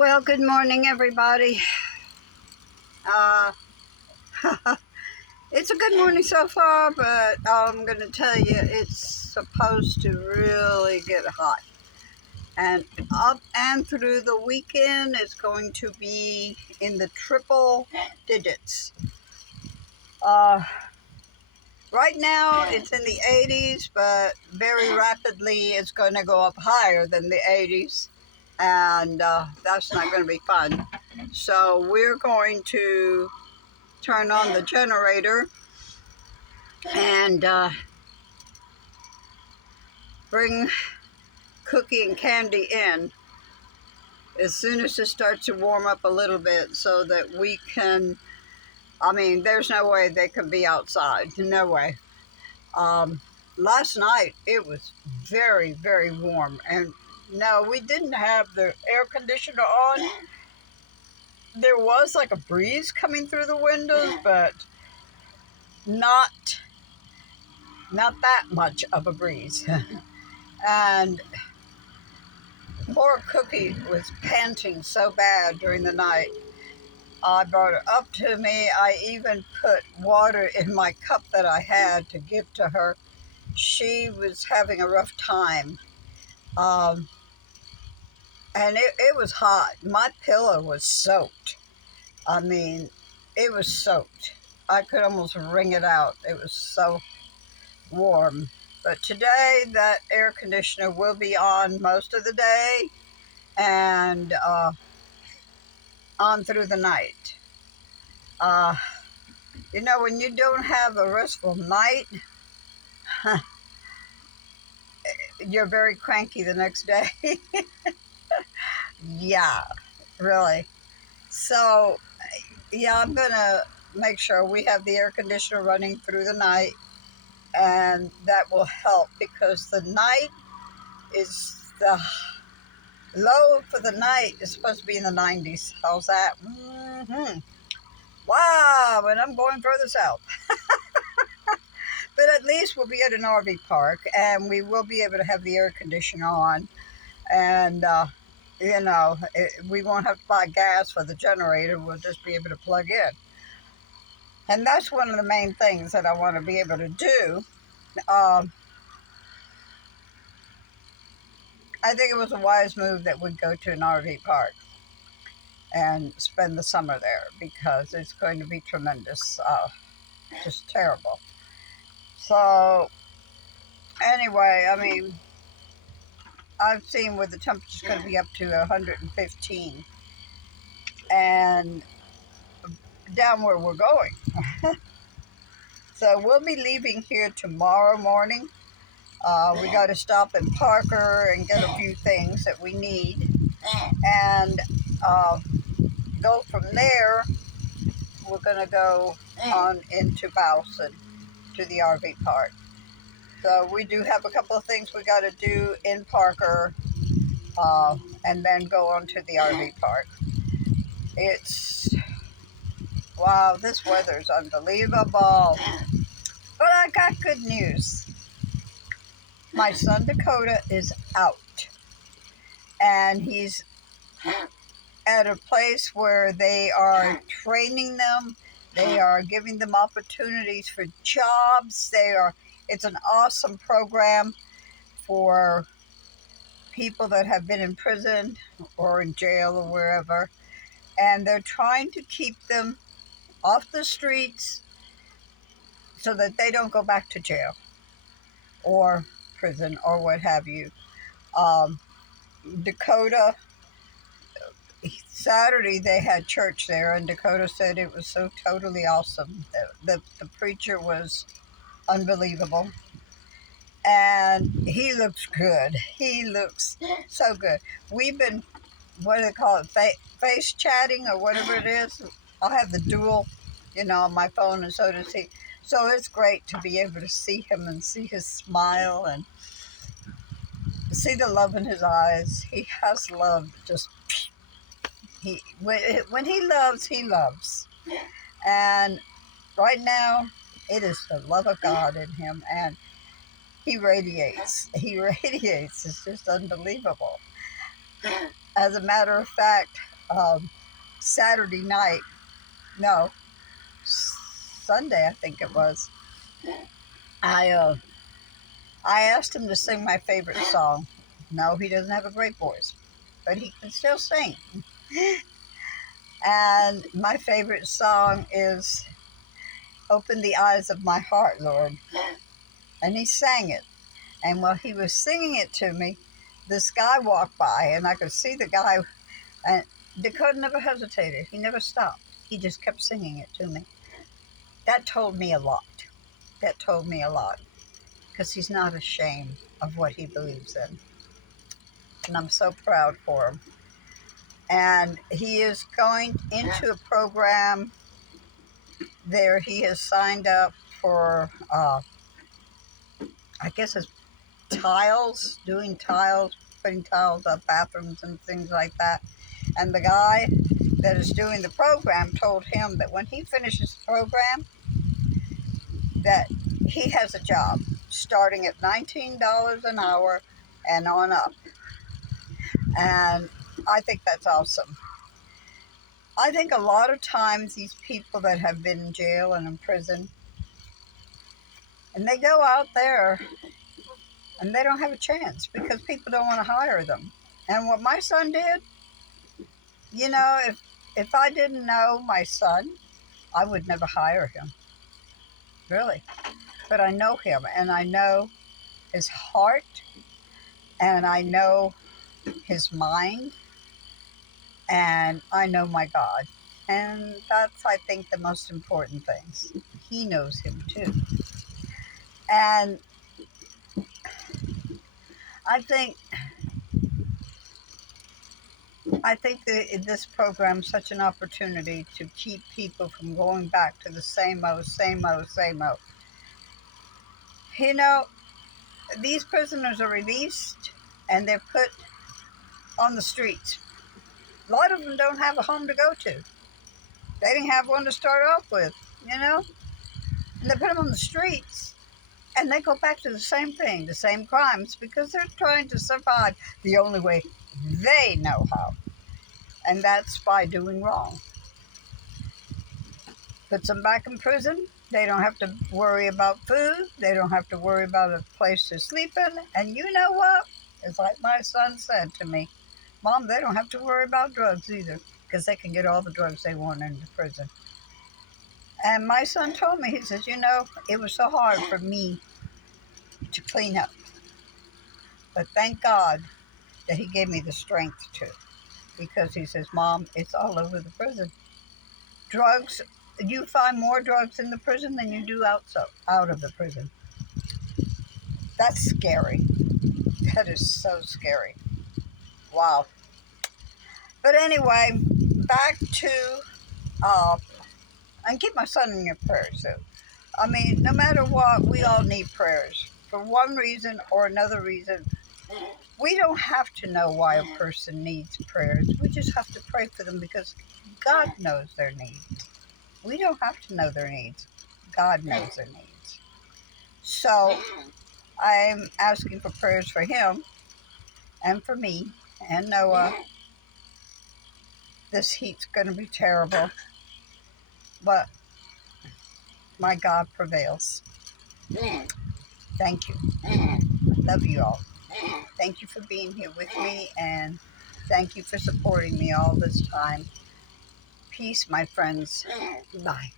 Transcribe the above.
Well, good morning, everybody. Uh, it's a good morning so far, but I'm going to tell you it's supposed to really get hot. And up and through the weekend, it's going to be in the triple digits. Uh, right now, it's in the 80s, but very rapidly, it's going to go up higher than the 80s. And that's not going to be fun. So we're going to turn on the generator and bring cookie and candy in as soon as it starts to warm up a little bit so that we can, there's no way they can be outside. No way. Last night it was very, very warm, and no, we didn't have the air conditioner on. There was like a breeze coming through the windows, but not that much of a breeze. And poor Cookie was panting so bad during the night. I brought her up to me. I even put water in my cup that I had to give to her. She was having a rough time. Um, and it was hot. My pillow was soaked. I mean, it was soaked. I could almost wring it out. It was so warm. But today, that air conditioner will be on most of the day and on through the night. Uh, when you don't have a restful night, you're very cranky the next day. Yeah, really. So, yeah, I'm going to make sure we have the air conditioner running through the night, and that will help because the night is the low for the night is supposed to be in the 90s. How's that? Wow, and I'm going further south. But at least we'll be at an RV park, and we will be able to have the air conditioner on. And, we won't have to buy gas for the generator. We'll just be able to plug in. And that's one of the main things that I want to be able to do. I think it was a wise move that we go to an RV park and spend the summer there because it's going to be tremendous, just terrible. So, anyway, I've seen where the temperature's going to be up to 115 and down where we're going. So we'll be leaving here tomorrow morning. We got to stop at Parker and get a few things that we need and go from there. We're going to go on into Bowson to the RV park. So we do have a couple of things we got to do in Parker and then go on to the RV park. Wow, this weather's unbelievable. But I got good news. My son Dakota is out. And he's at a place where they are training them. They are giving them opportunities for jobs. It's an awesome program for people that have been in prison or in jail or wherever. And they're trying to keep them off the streets so that they don't go back to jail or prison or what have you. Dakota, Saturday they had church there, and Dakota said it was so totally awesome. The preacher was unbelievable, and he looks good. He looks so good. We've been, what do they call it, face chatting or whatever it is. I'll have the dual, on my phone, and so does he. So it's great to be able to see him and see his smile and see the love in his eyes. He has love. When he loves, he loves. And right now, it is the love of God in him, and he radiates. He radiates. It's just unbelievable. As a matter of fact, Saturday night, no, Sunday I think it was. I uh, I asked him to sing my favorite song. No, he doesn't have a great voice, but he can still sing. And my favorite song is "Open the Eyes of My Heart, Lord." And he sang it. And while he was singing it to me, this guy walked by, and I could see the guy. And Dakota never hesitated. He never stopped. He just kept singing it to me. That told me a lot. That told me a lot. Because he's not ashamed of what he believes in. And I'm so proud for him. And he is going into a program there. He has signed up for, I guess it's tiles, doing tiles, putting tiles up bathrooms and things like that. And the guy that is doing the program told him that when he finishes the program, that he has a job starting at $19 an hour and on up. And I think that's awesome. I think a lot of times these people that have been in jail and in prison, and they go out there and they don't have a chance because people don't want to hire them. And what my son did, if I didn't know my son, I would never hire him, really. But I know him, and I know his heart, and I know his mind, and I know my God. And that's, I think, the most important things. He knows him too. And I think that this program is such an opportunity to keep people from going back to the same old, same old, same old. You know, these prisoners are released and they're put on the streets. A lot of them don't have a home to go to. They didn't have one to start off with, and they put them on the streets. And they go back to the same thing, the same crimes, because they're trying to survive the only way they know how. And that's by doing wrong. Puts them back in prison. They don't have to worry about food. They don't have to worry about a place to sleep in. And you know what? It's like my son said to me, Mom, they don't have to worry about drugs either, because they can get all the drugs they want into prison. And my son told me, he says, it was so hard for me to clean up. But thank God that he gave me the strength to. Because he says, Mom, it's all over the prison. Drugs, you find more drugs in the prison than you do out of the prison. That's scary. That is so scary. Wow. But anyway, back to, and keep my son in your prayers. So, I mean, no matter what, we all need prayers. For one reason or another reason, we don't have to know why a person needs prayers. We just have to pray for them because God knows their needs. We don't have to know their needs. God knows their needs. So I'm asking for prayers for him and for me and Noah. This heat's going to be terrible, but my God prevails. Thank you. Love you all. Thank you for being here with me, and thank you for supporting me all this time. Peace, my friends. Bye.